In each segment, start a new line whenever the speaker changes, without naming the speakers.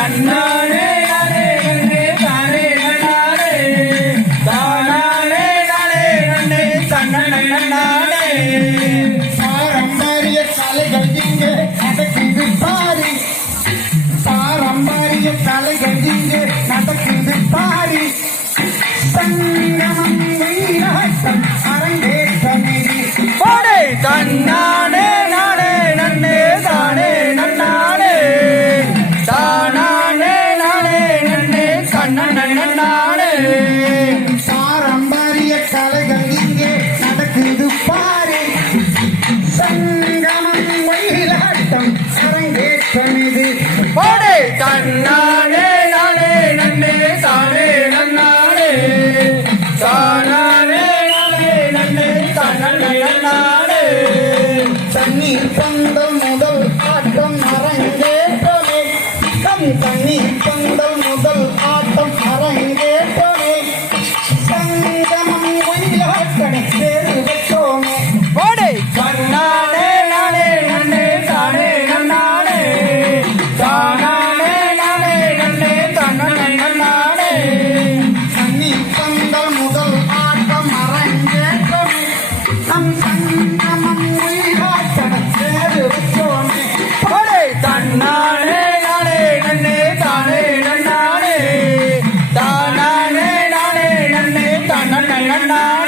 Nani, nani.
第三页。
Bye.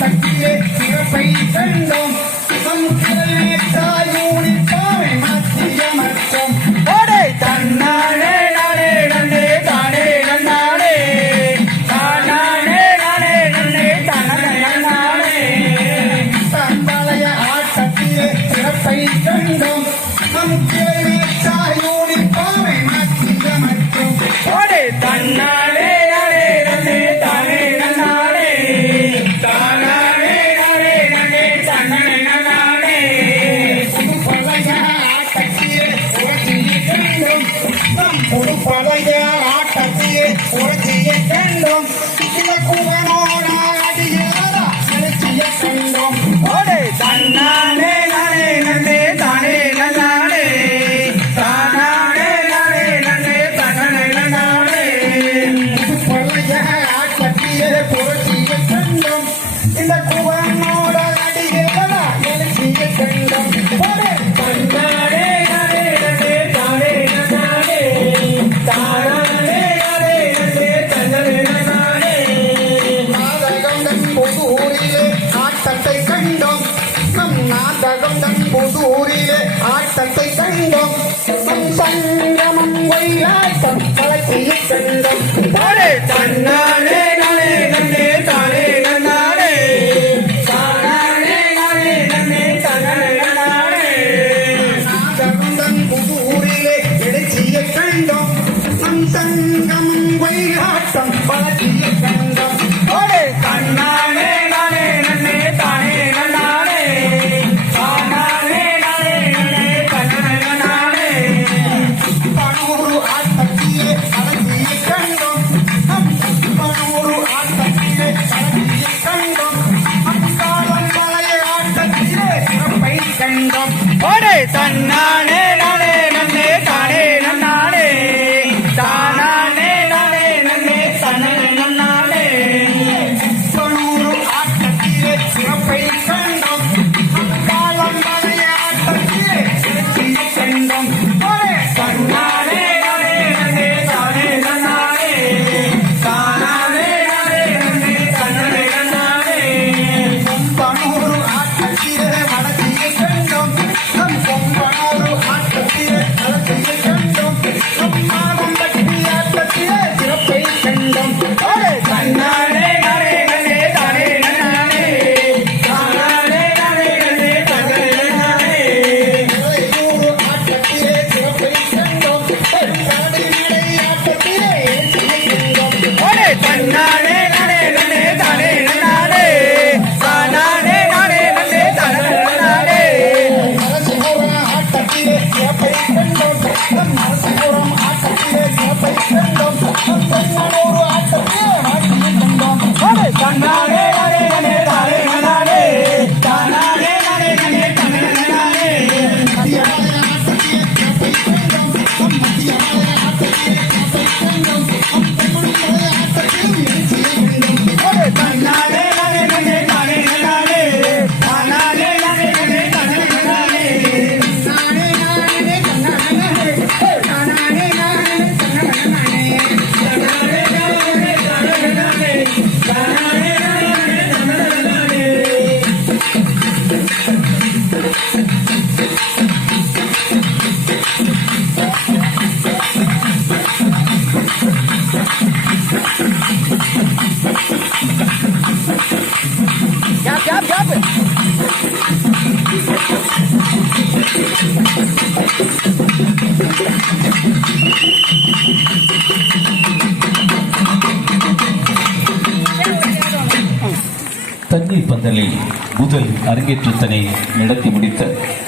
சக்தியே சிறப்பை கண்டோம் சிவம் தளத்தில்
தன்னா
சங்கம்
ஒரே தன்னானே. கேப் கேப்
தண்ணீர் பந்தலில் முதல் அரங்கேற்றத்தினை நடத்தி முடித்த